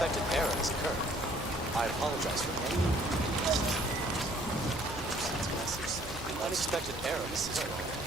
unexpected error has occurred. I apologize for any unexpected error has occurred.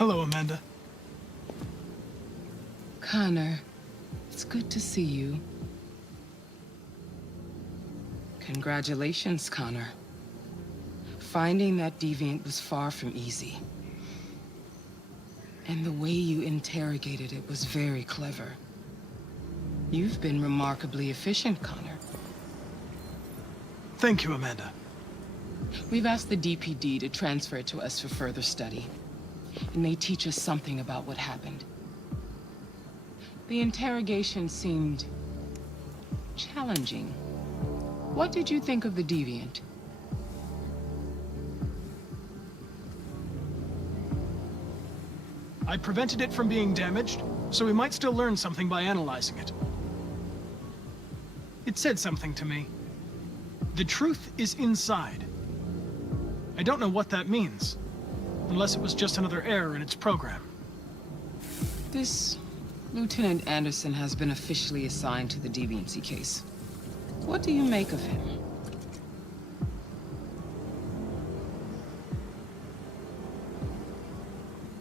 Hello, Amanda. Connor, it's good to see you. Congratulations, Connor. Finding that deviant was far from easy. And the way you interrogated it was very clever. You've been remarkably efficient, Connor. Thank you, Amanda. We've asked the DPD to transfer it to us for further study. It may teach us something about what happened. The interrogation seemed challenging. What did you think of the deviant? I prevented it from being damaged, so we might still learn something by analyzing it. It said something to me. The truth is inside. I don't know what that means, unless it was just another error in its program. This Lieutenant Anderson has been officially assigned to the deviancy case. What do you make of him?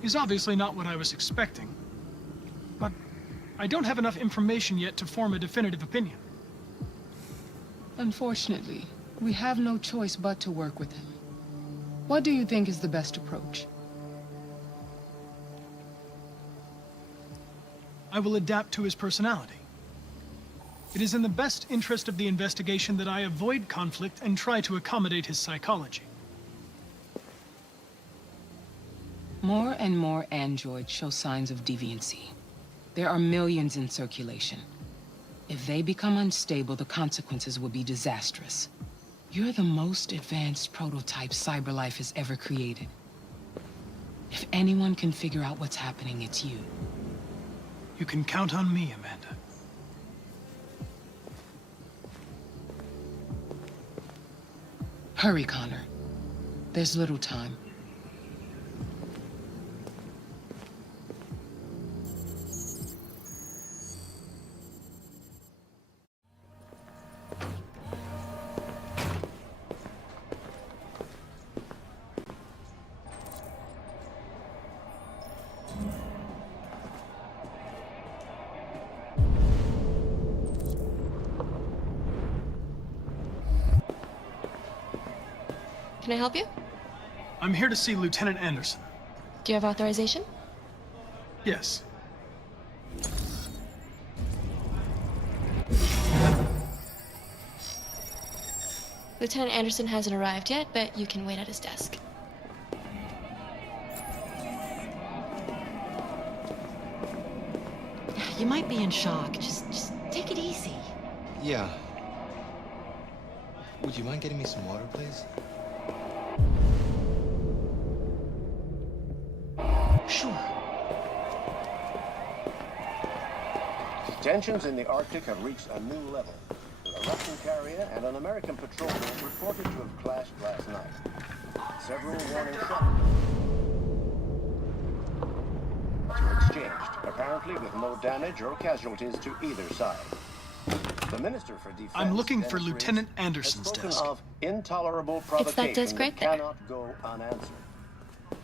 He's obviously not what I was expecting, but I don't have enough information yet to form a definitive opinion. Unfortunately, we have no choice but to work with him. What do you think is the best approach? I will adapt to his personality. It is in the best interest of the investigation that I avoid conflict and try to accommodate his psychology. More and more androids show signs of deviancy. There are millions in circulation. If they become unstable, the consequences will be disastrous. You're the most advanced prototype CyberLife has ever created. If anyone can figure out what's happening, it's you. You can count on me, Amanda. Hurry, Connor. There's little time. Can I help you? I'm here to see Lieutenant Anderson. Do you have authorization? Yes. Lieutenant Anderson hasn't arrived yet, but you can wait at his desk. You might be in shock. Just take it easy. Yeah. Would you mind getting me some water, please? Sure. Tensions in the Arctic have reached a new level. A Russian carrier and an American patrol boat reported to have clashed last night. Several warning shots were exchanged, apparently with no damage or casualties to either side. The Minister for Defense I'm looking for Dennis Lieutenant Reese, Anderson's has spoken desk. of intolerable It's provocation that desk right there. cannot go unanswered.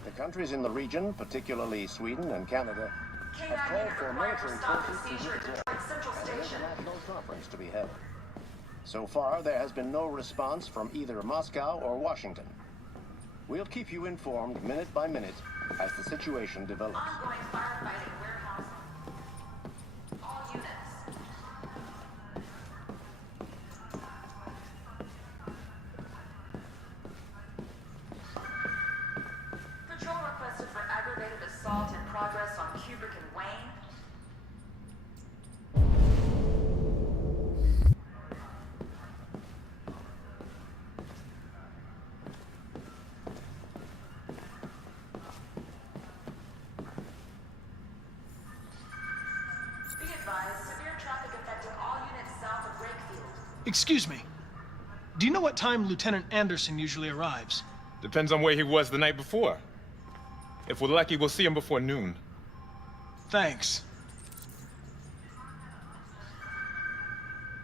The countries in the region, particularly Sweden and Canada, have called for military forces to withdraw and an international conference to be held. So far, there has been no response from either Moscow or Washington. We'll keep you informed minute by minute as the situation develops. Ongoing firefighting warehouse. All units. Patrol requested for aggravated assault in progress on Kubrick and Wayne. Be advised, severe traffic affecting all units south of Brakefield. Excuse me. Do you know what time Lieutenant Anderson usually arrives? Depends on where he was the night before. If we're lucky, we'll see him before noon. Thanks.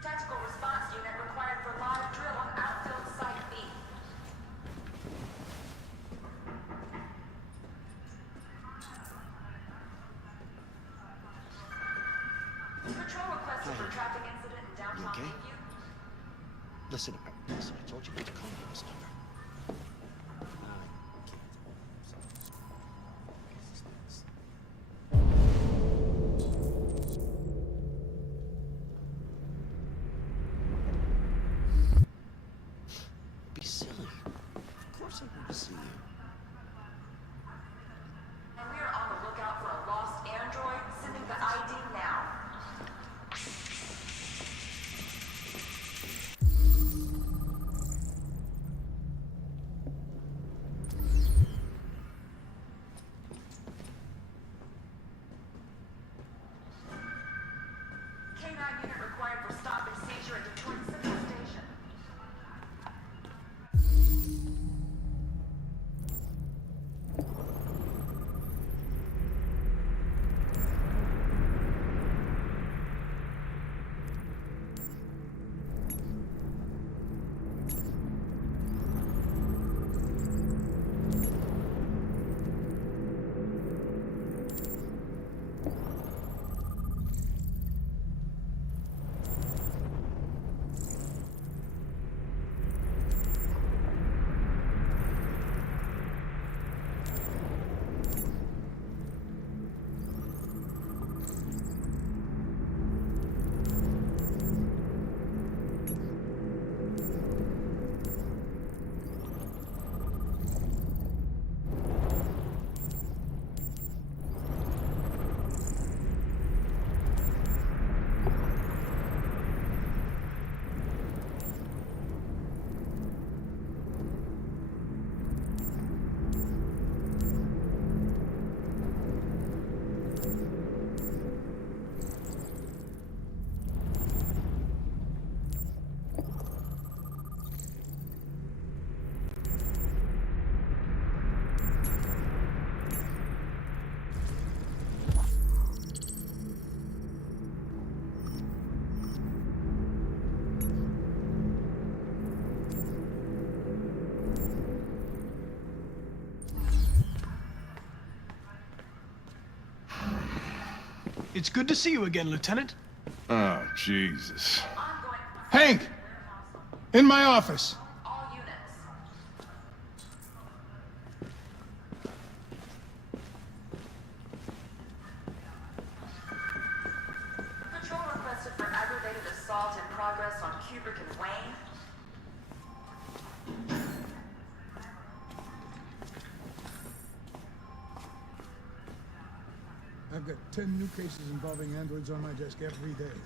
Tactical response unit required for live drill on outfield site B. Patrol requested for traffic incident in downtown okay? Lakeview. Listen, I told you not to call me this number. Be silly. Of course I want to see you. And we are on the lookout for a lost android. Sending the ID now. It's good to see you again, Lieutenant. Oh, Jesus. Hank! In my office. All units. Patrol requested for aggravated assault in progress on Kubrick and Wayne. I've got 10 new cases involving androids on my desk every day.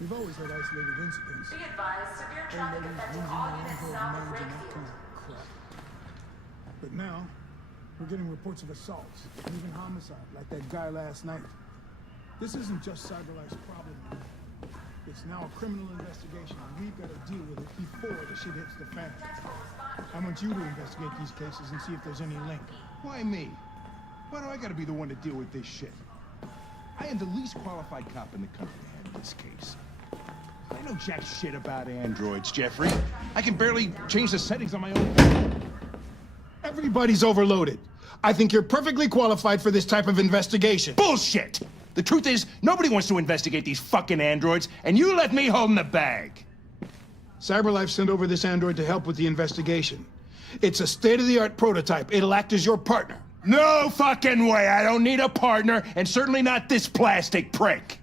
We've always had isolated incidents. Be advised, severe traffic affecting all units south of Ridgefield. Crap. But now, we're getting reports of assaults, and even homicide, like that guy last night. This isn't just CyberLife's problem. It's now a criminal investigation, and we've got to deal with it before the shit hits the fan. I want you to investigate these cases and see if there's any link. Why me? Why do I gotta be the one to deal with this shit? I am the least qualified cop in the country to handle this case. I know jack shit about androids, Jeffrey. I can barely change the settings on my own phone. Everybody's overloaded. I think you're perfectly qualified for this type of investigation. Bullshit! The truth is, nobody wants to investigate these fucking androids, and you let me hold in the bag. CyberLife sent over this android to help with the investigation. It's a state-of-the-art prototype. It'll act as your partner. No fucking way! I don't need a partner, and certainly not this plastic prick.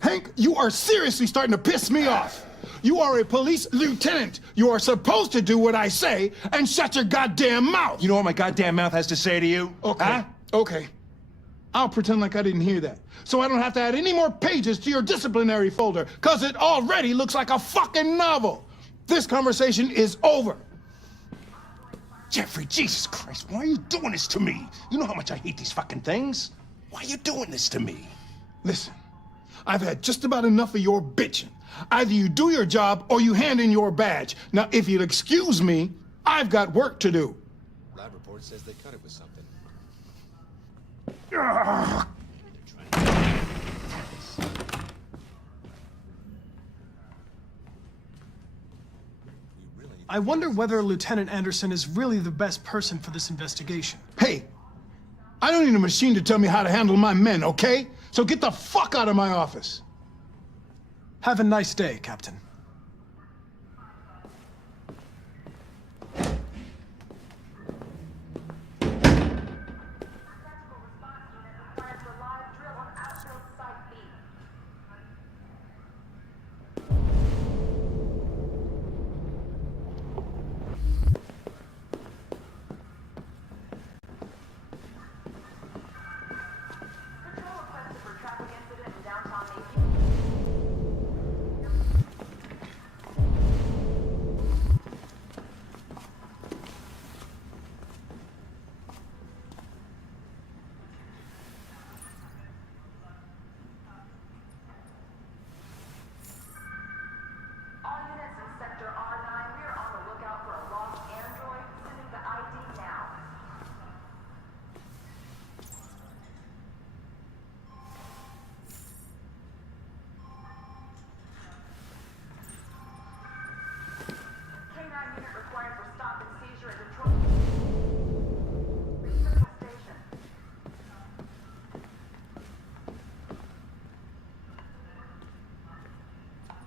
Hank, you are seriously starting to piss me off. You are a police lieutenant. You are supposed to do what I say and shut your goddamn mouth. You know what my goddamn mouth has to say to you? Okay, Huh? okay. I'll pretend like I didn't hear that, so I don't have to add any more pages to your disciplinary folder, because it already looks like a fucking novel. This conversation is over. Jeffrey, Jesus Christ, why are you doing this to me? You know how much I hate these fucking things. Why are you doing this to me? Listen, I've had just about enough of your bitching. Either you do your job or you hand in your badge. Now, if you'll excuse me, I've got work to do. Lab report says they cut it with something. I wonder whether Lieutenant Anderson is really the best person for this investigation. Hey, I don't need a machine to tell me how to handle my men, okay? So get the fuck out of my office. Have a nice day, Captain.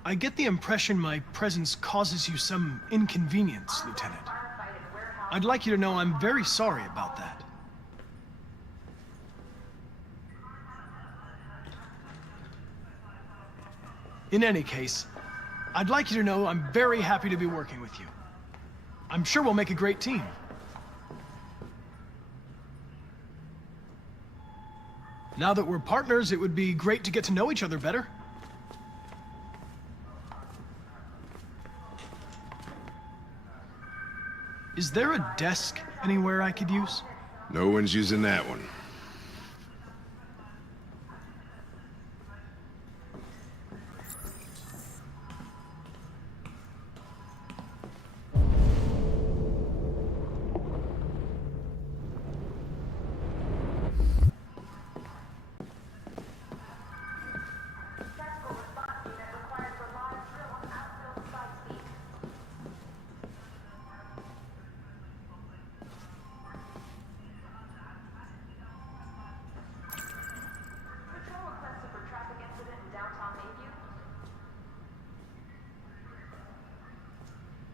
I get the impression my presence causes you some inconvenience, Lieutenant. I'd like you to know I'm very sorry about that. In any case, I'd like you to know I'm very happy to be working with you. I'm sure we'll make a great team. Now that we're partners, it would be great to get to know each other better. Is there a desk anywhere I could use? No one's using that one.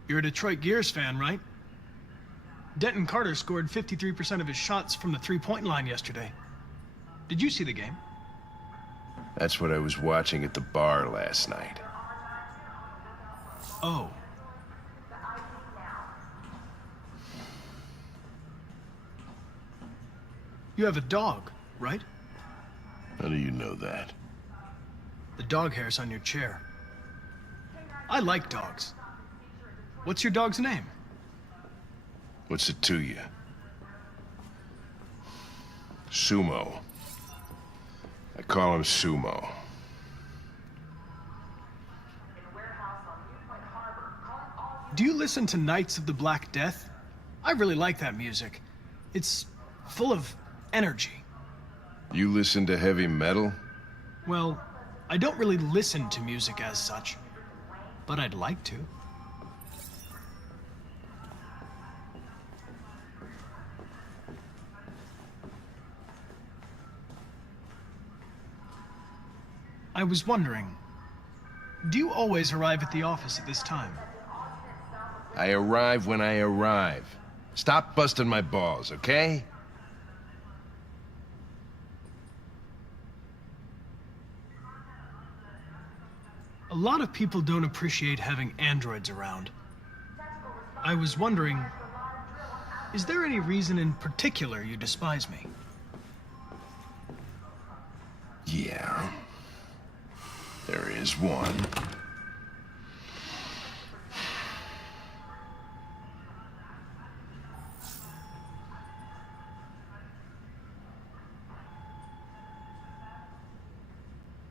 You're a Detroit Gears fan, right? Denton Carter scored 53% of his shots from the three-point line yesterday. Did you see the game? That's what I was watching at the bar last night. Oh. You have a dog, right? How do you know that? The dog hair's on your chair. I like dogs. What's your dog's name? What's it to you? Sumo. I call him Sumo. Do you listen to Knights of the Black Death? I really like that music. It's full of energy. You listen to heavy metal? Well, I don't really listen to music as such, but I'd like to. I was wondering, do you always arrive at the office at this time? I arrive when I arrive. Stop busting my balls, okay? A lot of people don't appreciate having androids around. I was wondering, is there any reason in particular you despise me? Yeah. There is one.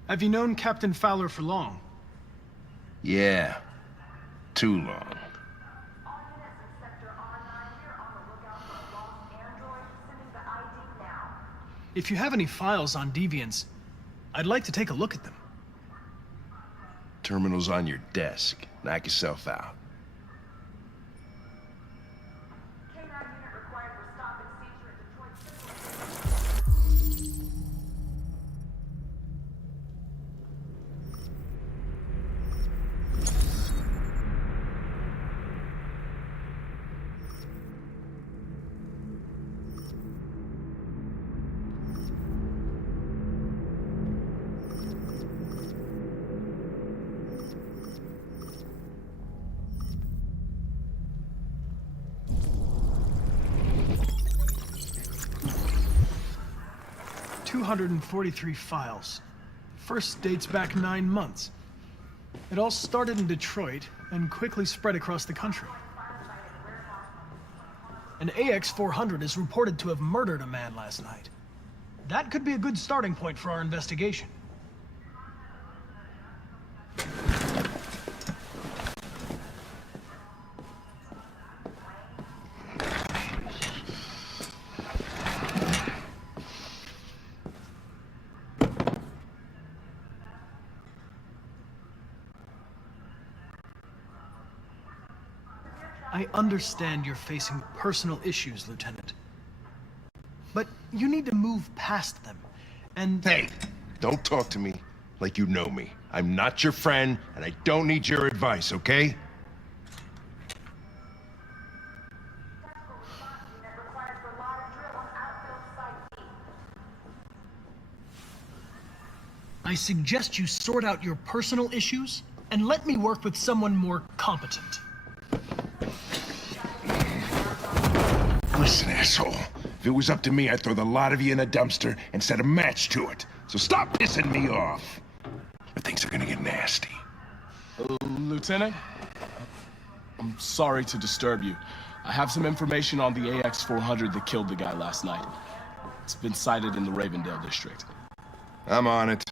Have you known Captain Fowler for long? Yeah. Too long. If you have any files on deviants, I'd like to take a look at them. Terminal's on your desk. Knock yourself out. .243 files. First dates back 9 months. It all started in Detroit and quickly spread across the country. An AX-400 is reported to have murdered a man last night. That could be a good starting point for our investigation. I understand you're facing personal issues, Lieutenant. But you need to move past them, and... Hey, don't talk to me like you know me. I'm not your friend, and I don't need your advice, okay? I suggest you sort out your personal issues, and let me work with someone more competent. Listen, asshole. If it was up to me, I'd throw the lot of you in a dumpster and set a match to it. So stop pissing me off. But things are gonna get nasty. Lieutenant? I'm sorry to disturb you. I have some information on the AX-400 that killed the guy last night. It's been sighted in the Ravendale district. I'm on it.